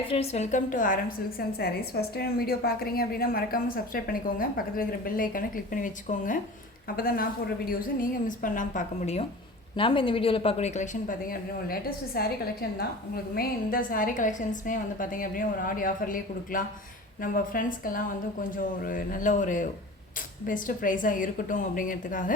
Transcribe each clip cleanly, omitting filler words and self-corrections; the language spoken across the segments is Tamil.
Hi friends, welcome to RM Silks and Sarees. First time video பார்க்குறீங்க அப்படின்னா மறக்காமல் சப்ஸ்கிரைப் பண்ணிக்கோங்க. பக்கத்தில் இருக்கிற பெல் ஐக்கானை கிளிக் பண்ணி வச்சுக்கோங்க. அப்போ தான் நான் போடுற வீடியோஸை நீங்கள் மிஸ் பண்ணாமல் பார்க்க முடியும். நாம் இந்த வீடியோவில் பார்க்கக்கூடிய கலெக்ஷன் பார்த்தீங்க அப்படின்னா ஒரு லேட்டஸ்ட் saree கலெக்ஷன் தான். உங்களுக்குமே இந்த saree கலெக்ஷன்ஸுமே வந்து பார்த்தீங்க அப்படின்னா ஒரு ஆடி ஆஃபர்லேயே கொடுக்கலாம். நம்ம ஃப்ரெண்ட்ஸ்க்கெல்லாம் வந்து கொஞ்சம் ஒரு நல்ல ஒரு பெஸ்ட்டு ப்ரைஸாக இருக்கட்டும் அப்படிங்கிறதுக்காக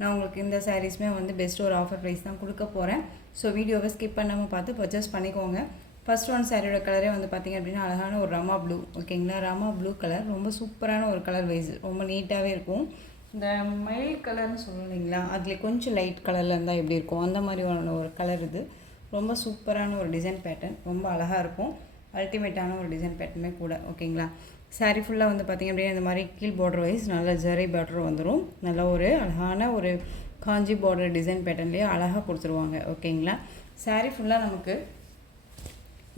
நான் உங்களுக்கு இந்த சாரீஸுமே வந்து பெஸ்ட்டு ஒரு ஆஃபர் ப்ரைஸ் தான் கொடுக்க போகிறேன். ஸோ வீடியோவை ஸ்கிப் பண்ணாமல் பார்த்து பர்ச்சேஸ் பண்ணிக்கோங்க. ஃபர்ஸ்ட் ஒன் சாரியோட கலரே வந்து பார்த்திங்க அப்படின்னா அழகான ஒரு ராமா ப்ளூ. ஓகேங்களா, ராமா ப்ளூ கலர் ரொம்ப சூப்பரான ஒரு கலர் வைஸ், ரொம்ப நீட்டாகவே இருக்கும். இந்த மயில் கலர்னு சொல்லுவோம் இல்லைங்களா, அதில் கொஞ்சம் லைட் கலரில் இருந்தால் எப்படி இருக்கும் அந்த மாதிரியான ஒரு கலர். இது ரொம்ப சூப்பரான ஒரு டிசைன் பேட்டர்ன், ரொம்ப அழகாக இருக்கும். அல்டிமேட்டான ஒரு டிசைன் பேட்டர்னுமே கூட. ஓகேங்களா, சாரீ ஃபுல்லாக வந்து பார்த்திங்க அப்படின்னா இந்த மாதிரி கீழ் பார்டர் வைஸ் நல்ல ஜரி பார்டர் வந்துடும். நல்ல ஒரு அழகான ஒரு காஞ்சி பார்டர் டிசைன் பேட்டர்ன்லேயே அழகாக கொடுத்துருவாங்க. ஓகேங்களா, சாரீ ஃபுல்லாக நமக்கு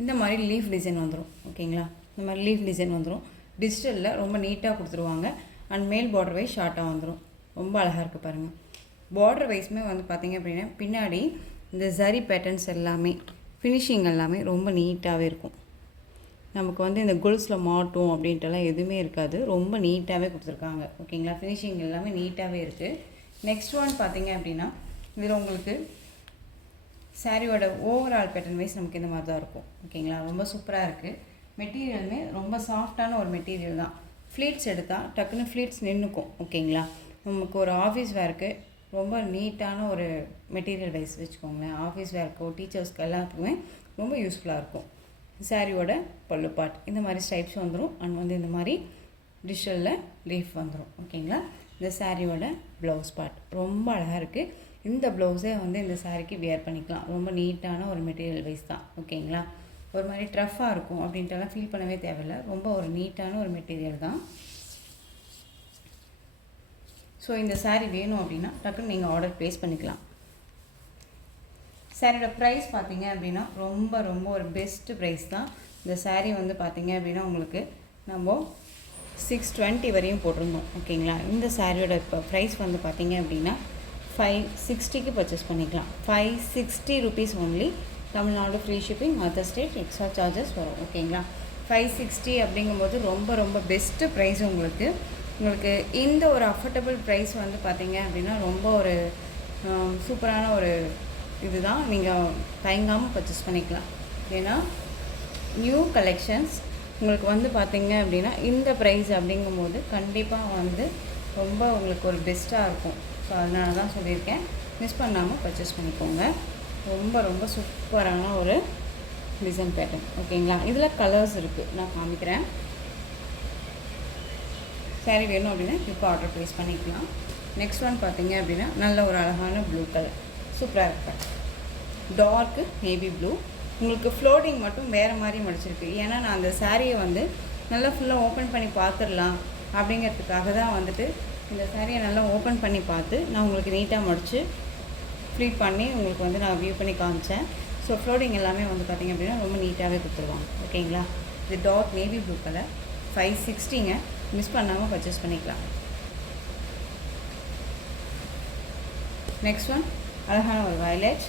இந்த மாதிரி லீஃப் டிசைன் வந்துடும். ஓகேங்களா, இந்த மாதிரி லீஃப் டிசைன் வந்துடும். டிஜிட்டலில் ரொம்ப நீட்டாக கொடுத்துருவாங்க. அண்ட் மேல் பார்டர் வைஸ் ஷார்ட்டாக வந்துடும். ரொம்ப அழகாக இருக்குது பாருங்கள். பார்டர் வைஸுமே வந்து பார்த்திங்க அப்படின்னா பின்னாடி இந்த ஜரி பேட்டர்ன்ஸ் எல்லாமே ஃபினிஷிங் எல்லாமே ரொம்ப நீட்டாகவே இருக்கும். நமக்கு வந்து இந்த கோல்ஸில் மாட்டும் அப்படின்ட்டுலாம் எதுவுமே இருக்காது. ரொம்ப நீட்டாகவே கொடுத்துருக்காங்க. ஓகேங்களா, ஃபினிஷிங் எல்லாமே நீட்டாகவே இருக்குது. நெக்ஸ்ட் ஒன் பார்த்திங்க அப்படின்னா இதில் உங்களுக்கு சாரியோட ஓவரால் பேட்டர்ன் வைஸ் நமக்கு இந்த மாதிரி தான் இருக்கும். ஓகேங்களா, ரொம்ப சூப்பராக இருக்குது. மெட்டீரியலுமே ரொம்ப சாஃப்டான ஒரு மெட்டீரியல் தான். ஃப்ளீட்ஸ் எடுத்தால் டக்குன்னு ஃப்ளீட்ஸ் நின்றுக்கும். ஓகேங்களா, நமக்கு ஒரு ஆஃபீஸ் வேர்க்கு ரொம்ப நீட்டான ஒரு மெட்டீரியல் வைஸ் வச்சுக்கோங்களேன். ஆஃபீஸ் வேர்க்கோ டீச்சர்ஸ்க்கு எல்லாத்துக்குமே ரொம்ப யூஸ்ஃபுல்லாக இருக்கும். சாரியோட பல்லு பாட் இந்த மாதிரி ஸ்டைப்ஸ் வந்துடும். அண்ட் வந்து இந்த மாதிரி டிஷலில் லீஃப் வந்துடும். ஓகேங்களா, இந்த சாரியோட ப்ளவுஸ் பார்ட் ரொம்ப அழகாக இருக்குது. இந்த ப்ளவுஸே வந்து இந்த சாரிக்கு வியர் பண்ணிக்கலாம். ரொம்ப நீட்டான ஒரு மெட்டீரியல் வைஸ் தான். ஓகேங்களா, ஒரு மாதிரி ட்ரஃப்பாக இருக்கும் அப்படின்ட்டுலாம் ஃபீல் பண்ணவே தேவையில்லை. ரொம்ப ஒரு நீட்டான ஒரு மெட்டீரியல் தான். ஸோ இந்த சாரீ வேணும் அப்படின்னா டக்குன்னு நீங்கள் ஆர்டர் ப்ளேஸ் பண்ணிக்கலாம். சாரியோட ப்ரைஸ் பார்த்தீங்க அப்படின்னா ரொம்ப ரொம்ப ஒரு பெஸ்ட்டு ப்ரைஸ் தான். இந்த சாரீ வந்து பார்த்தீங்க அப்படின்னா உங்களுக்கு நம்ம 620 வரையும் போட்டிருந்தோம். ஓகேங்களா, இந்த சாரியோட இப்போ ப்ரைஸ் வந்து பார்த்தீங்க அப்படின்னா 560க்கு பர்ச்சேஸ் பண்ணிக்கலாம். 560 rupees only. Tamil Nadu free shipping, other state extra charges வரும். ஓகேங்களா, 560 அப்படிங்கும்போது ரொம்ப ரொம்ப பெஸ்ட்டு ப்ரைஸ். உங்களுக்கு இந்த ஒரு அஃபோர்டபுள் ப்ரைஸ் வந்து பார்த்தீங்க அப்படின்னா ரொம்ப ஒரு சூப்பரான ஒரு இதுதான். நீங்கள் தயங்காமல் பர்ச்சேஸ் பண்ணிக்கலாம். ஏன்னா நியூ கலெக்ஷன்ஸ் உங்களுக்கு வந்து பார்த்தீங்க அப்படின்னா இந்த ப்ரைஸ் அப்படிங்கும்போது கண்டிப்பாக வந்து ரொம்ப உங்களுக்கு ஒரு பெஸ்ட்டாக இருக்கும். ஸோ அதனால தான் சொல்லியிருக்கேன், மிஸ் பண்ணாமல் பர்ச்சேஸ் பண்ணிக்கோங்க. ரொம்ப ரொம்ப சூப்பரான ஒரு டிசைன் பேட்டர்ன். ஓகேங்களா, இதில் கலர்ஸ் இருக்குது, நான் காமிக்கிறேன். சாரீ வேணும் அப்படின்னா இப்போ ஆர்டர் ப்ளேஸ் பண்ணிக்கலாம். நெக்ஸ்ட் ஒன் பார்த்தீங்க அப்படின்னா நல்ல ஒரு அழகான ப்ளூ கலர், சூப்பராக இருக்கு. Torque navy blue. உங்களுக்கு ஃப்ளோட்டிங் மட்டும் வேறு மாதிரி மடிச்சிருக்கு. ஏன்னா நான் அந்த சாரியை வந்து நல்லா ஃபுல்லாக ஓப்பன் பண்ணி பார்த்துடலாம் அப்படிங்கிறதுக்காக தான் வந்துட்டு இந்த சாரியை நல்லா ஓப்பன் பண்ணி பார்த்து நான் உங்களுக்கு நீட்டாக மடித்து ஃப்ளீட் பண்ணி உங்களுக்கு வந்து நான் வியூ பண்ணி காமிச்சேன். ஸோ ஃப்ளோட்டிங் எல்லாமே வந்து பார்த்திங்க அப்படின்னா ரொம்ப நீட்டாகவே கொடுத்துருவாங்க. ஓகேங்களா, இது டார்க் நேவி ப்ளூ கலர். 560ங்க, மிஸ் பண்ணாமல் பர்ச்சேஸ் பண்ணிக்கலாம். நெக்ஸ்ட் ஒன் அழகான ஒரு வயலட்.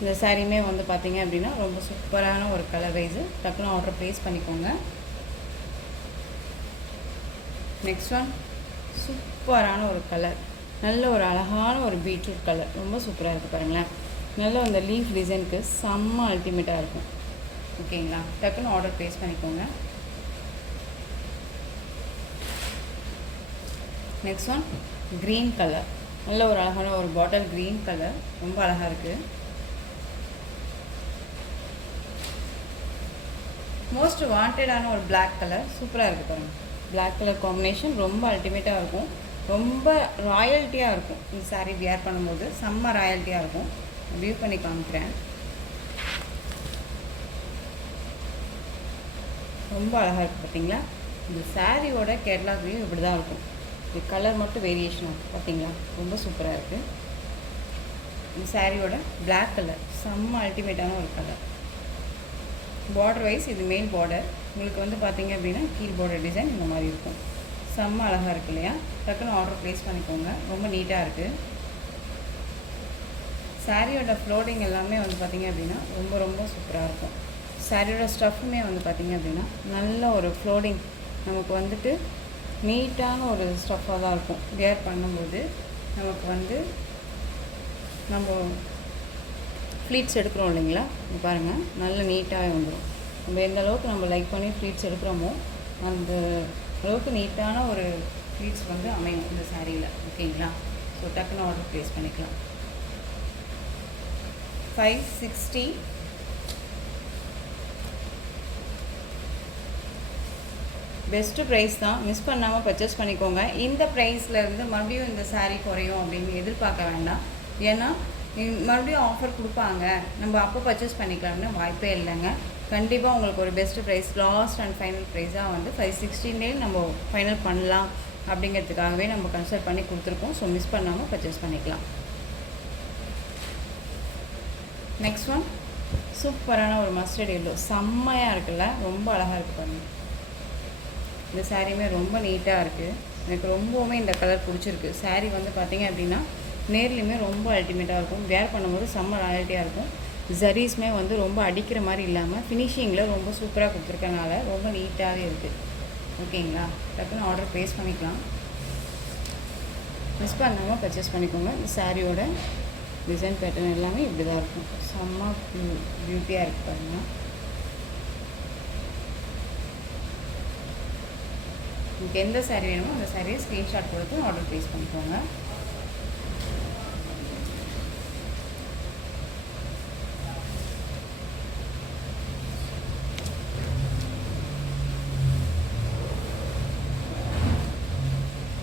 இந்த சாரியுமே வந்து பார்த்திங்க அப்படின்னா ரொம்ப சூப்பரான ஒரு கலர் வைஸு. டக்குன்னு ஆர்டர் ப்ளேஸ் பண்ணிக்கோங்க. நெக்ஸ்ட் ஒன் சூப்பரான ஒரு கலர், நல்ல ஒரு அழகான ஒரு பீட்ரூட் கலர், ரொம்ப சூப்பராக இருக்குது பாருங்களேன். நல்ல அந்த லீஃப் டிசைனுக்கு செம்ம அல்டிமேட்டாக இருக்கும். ஓகேங்களா, டக்குன்னு ஆர்டர் ப்ளேஸ் பண்ணிக்கோங்க. நெக்ஸ்ட் ஒன் க்ரீன் கலர், நல்ல ஒரு அழகான ஒரு பாட்டில் க்ரீன் கலர், ரொம்ப அழகாக இருக்குது. மோஸ்ட் வாண்டடான ஒரு பிளாக் கலர், சூப்பராக இருக்குது பாருங்கள். பிளாக் கலர் காம்பினேஷன் ரொம்ப அல்டிமேட்டாக இருக்கும். ரொம்ப ராயல்ட்டியாக இருக்கும். இந்த சாரீ வியர் பண்ணும்போது செம்ம ராயல்ட்டியாக இருக்கும். வியூ பண்ணி காமிக்கிறேன். ரொம்ப அழகாக இருக்குது பார்த்தீங்களா. இந்த சாரியோட கேரளா வியூ இப்படி தான் இருக்கும். இது கலர் மட்டும் வேரியேஷன் ஆகும் பார்த்தீங்களா, ரொம்ப சூப்பராக இருக்குது. இந்த சாரியோட பிளாக் கலர் செம்ம அல்டிமேட்டான ஒரு கலர். பார்டர் வைஸ் இது மெயின் பார்டர். உங்களுக்கு வந்து பார்த்திங்க அப்படின்னா கீழ் பார்டர் டிசைன் இந்த மாதிரி இருக்கும். செம்ம அழகாக இருக்குது இல்லையா. டக்குன்னு ஆர்டர் ப்ளேஸ் பண்ணிக்கோங்க. ரொம்ப நீட்டாக இருக்குது. சாரியோட ஃப்ளோட்டிங் எல்லாமே வந்து பார்த்திங்க அப்படின்னா ரொம்ப ரொம்ப சூப்பராக இருக்கும். சாரியோட ஸ்டஃப்புமே வந்து பார்த்திங்க அப்படின்னா நல்ல ஒரு ஃப்ளோடிங் நமக்கு வந்துட்டு நீட்டான ஒரு ஸ்டஃப்பாக தான் இருக்கும். வியர் பண்ணும்போது நமக்கு வந்து நம்ம ஃப்ளீட்ஸ் எடுக்கிறோம் இல்லைங்களா, இது பாருங்கள் நல்ல நீட்டாகவே வந்துடும். நம்ம எந்த அளவுக்கு நம்ம லைக் பண்ணி ஃப்ளீட்ஸ் எடுக்கிறோமோ அந்த அளவுக்கு நீட்டான ஒரு ஃப்ளீட்ஸ் வந்து அமையும் இந்த சாரியில். ஓகேங்களா? ஸோ டக்குன்னு ஆர்டர் ப்ளேஸ் பண்ணிக்கலாம். 560 பெஸ்ட்டு ப்ரைஸ் தான், மிஸ் பண்ணாமல் பர்ச்சேஸ் பண்ணிக்கோங்க. இந்த ப்ரைஸ்லேருந்து மறுபடியும் இந்த சாரீ குறையும் அப்படின்னு எதிர்பார்க்க வேண்டாம். ஏன்னா மறுபடியும் ஆஃபர் கொடுப்பாங்க, நம்ம அப்போ பர்ச்சேஸ் பண்ணிக்கலாம்னு வாய்ப்பே இல்லைங்க. கண்டிப்பாக உங்களுக்கு ஒரு best price, last and final ப்ரைஸாக வந்து 516 நம்ம ஃபைனல் பண்ணலாம் அப்படிங்கிறதுக்காகவே நம்ம கன்சல்ட் பண்ணி கொடுத்துருக்கோம். ஸோ மிஸ் பண்ணாமல் பர்ச்சேஸ் பண்ணிக்கலாம். நெக்ஸ்ட் ஒன் சூப்பரான ஒரு மஸ்டர்ட் எல்லோ, செம்மையாக இருக்குல்ல, ரொம்ப அழகாக இருக்குது பாருங்கள். இந்த சாரியுமே ரொம்ப நீட்டாக இருக்குது. எனக்கு ரொம்பவுமே இந்த கலர் பிடிச்சிருக்கு. சாரீ வந்து பார்த்திங்க அப்படின்னா நேர்லேயுமே ரொம்ப அல்டிமேட்டாக இருக்கும். வேர் பண்ணும்போது செம்ம ராயல்ட்டியாக இருக்கும். ஜரீஸ்மே வந்து ரொம்ப அடிக்கிற மாதிரி இல்லாமல் ஃபினிஷிங்கில் ரொம்ப சூப்பராக கொடுத்துருக்கனால ரொம்ப நீட்டாகவே இருக்குது. ஓகேங்களா? டக்குன்னு ஆர்டர் ப்ளேஸ் பண்ணிக்கலாம். மிஸ் பண்ணாமல் பர்ச்சேஸ் பண்ணிக்கோங்க. இந்த சாரியோட டிசைன் பேட்டர்ன் எல்லாமே இப்படி தான் இருக்கும். செம்ம பியூட்டியாக இருக்குது பாருங்கள். உங்களுக்கு எந்த சாரீ வேணுமோ அந்த சாரியை ஸ்க்ரீன்ஷாட் கொடுத்து ஆர்டர் ப்ளேஸ் பண்ணிக்கோங்க.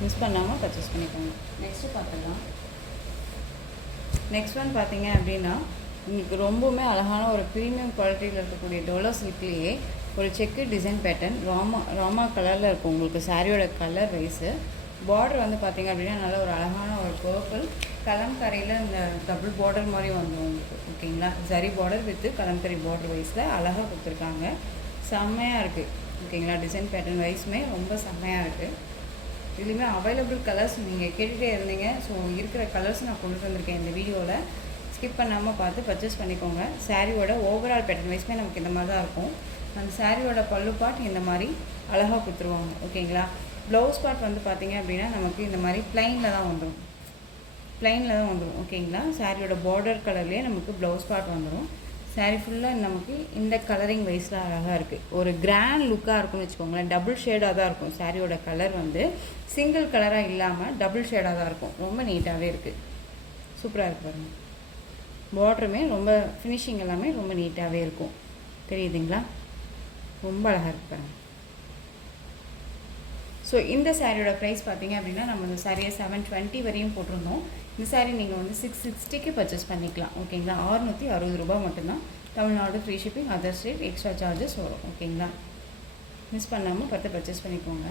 மிஸ் பண்ணாமல் பர்ச்சேஸ் பண்ணிக்கோங்க. நெக்ஸ்ட்டு பார்த்துக்கலாம். நெக்ஸ்ட் ஒன் பார்த்தீங்க அப்படின்னா உங்களுக்கு ரொம்பவுமே அழகான ஒரு ப்ரீமியம் குவாலிட்டியில் இருக்கக்கூடிய டோலோ சில்க்லேயே ஒரு செக்கு டிசைன் பேட்டர்ன் ராமா கலரில் இருக்கும். உங்களுக்கு சாரியோட கலர் வைஸு பார்டர் வந்து பார்த்திங்க அப்படின்னா நல்ல ஒரு அழகான ஒரு பர்பிள் கலம்கரையில் இந்த டபுள் பார்டர் மாதிரி வந்துடும் உங்களுக்கு. ஓகேங்களா? Zari border with kalamkari border வைஸில் அழகாக கொடுத்துருக்காங்க. செம்மையாக இருக்குது. ஓகேங்களா? டிசைன் பேட்டர்ன் வைஸுமே ரொம்ப செம்மையாக இருக்குது. இதுலேயுமே அவைலபிள் கலர்ஸ் நீங்கள் கேட்டுகிட்டே இருந்தீங்க. ஸோ இருக்கிற கலர்ஸ் நான் கொண்டு வந்திருக்கேன் இந்த வீடியோவில். ஸ்கிப் பண்ணாமல் பார்த்து பர்ச்சேஸ் பண்ணிக்கோங்க. சாரியோட ஓவரால் பேட்டர்ன் வைஸ்மே நமக்கு இந்த மாதிரி தான் இருக்கும். அந்த சாரியோட பல்லு பார்ட் இந்த மாதிரி அழகாக கொடுத்துருவாங்க. ஓகேங்களா? ப்ளவுஸ் பார்ட் வந்து பார்த்திங்க அப்படின்னா நமக்கு இந்த மாதிரி ப்ளைனில் தான் வந்துடும். ஓகேங்களா? சாரியோட பார்டர் கலர்லேயே நமக்கு ப்ளவுஸ் பார்ட் வந்துடும். சாரீ ஃபுல்லாக நமக்கு இந்த கலரிங் வைஸில் அழகாக இருக்குது. ஒரு கிராண்ட் லுக்காக இருக்கும்னு வச்சுக்கோங்களேன். டபுள் ஷேடாக தான் இருக்கும். சாரியோட கலர் வந்து சிங்கிள் கலராக இல்லாமல் டபுள் ஷேடாக தான் இருக்கும். ரொம்ப நீட்டாகவே இருக்குது. சூப்பராக இருக்குது பாருங்கள். பார்டருமே ரொம்ப ஃபினிஷிங் எல்லாமே ரொம்ப நீட்டாகவே இருக்கும். தெரியுதுங்களா? ரொம்ப அழகாக இருக்குது பாருங்கள். ஸோ இந்த சாரியோட ப்ரைஸ் பார்த்திங்க அப்படின்னா நம்ம இந்த சாரியை 720 வரையும் போட்டிருந்தோம். இந்த சாரீ நீங்கள் வந்து 660க்கு பர்ச்சேஸ் பண்ணிக்கலாம். ஓகேங்களா? 660 ரூபா மட்டும்தான். Tamil Nadu free shipping, other state extra charges வரும். ஓகேங்களா? மிஸ் பண்ணாமல் பர்ச்சேஸ் பண்ணிக்கோங்க.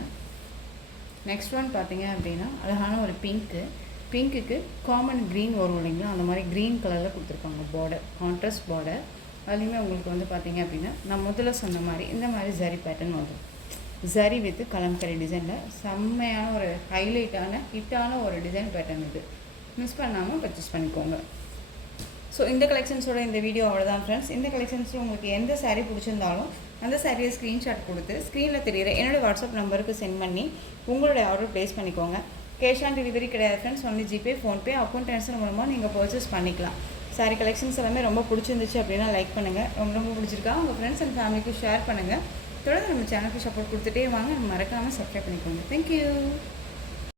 நெக்ஸ்ட் ஒன் பார்த்திங்க அப்படின்னா அழகான ஒரு பிங்க்குக்கு காமன் க்ரீன் வரும் இல்லைங்களா, அந்த மாதிரி க்ரீன் கலரில் கொடுத்துருப்பாங்க. Border contrast border. அதுலேயுமே உங்களுக்கு வந்து பார்த்திங்க அப்படின்னா நான் முதல்ல சொன்ன மாதிரி இந்த மாதிரி ஜரி பேட்டர்ன் வரும். ஜரி வித்து கலம்கரி டிசைனில் செம்மையான ஒரு ஹிட்டான ஒரு டிசைன் பேட்டர்ன் இது. மிஸ் பண்ணாமல் பர்ச்சேஸ் பண்ணிக்கோங்க. ஸோ இந்த கலெக்ஷன்ஸோட இந்த வீடியோ அவ்வளோதான் ஃப்ரெண்ட்ஸ். இந்த கலெக்ஷன்ஸில் உங்களுக்கு எந்த சாரீ பிடிச்சிருந்தாலும் அந்த சாரியை ஸ்க்ரீன்ஷாட் கொடுத்து ஸ்க்ரீனில் தெரியுற என்னோடய வாட்ஸ்அப் நம்பருக்கு சென்ட் பண்ணி உங்களுடைய ஆர்டர் ப்ளேஸ் பண்ணிக்கோங்க. கேஷ் ஆன் டெலிவரி கிடையாது friends. Only GPay, PhonePe, account transfer மூலமாக நீங்கள் பர்ச்சேஸ் பண்ணிக்கலாம். சாரீ கலெக்ஷன்ஸ் எல்லாமே ரொம்ப பிடிச்சிருந்துச்சு அப்படின்னா லைக் பண்ணுங்கள். ரொம்ப பிடிச்சிருக்கா உங்கள் ஃப்ரெண்ட்ஸ் அண்ட் ஃபேமிலிக்கு ஷேர் பண்ணுங்கள். தொடர்ந்து நம்ம சேனலுக்கு சப்போர்ட் கொடுத்துட்டே வாங்க. மறக்காமல் சப்ஸ்கிரைப் பண்ணிக்கோங்க. தேங்க்யூ.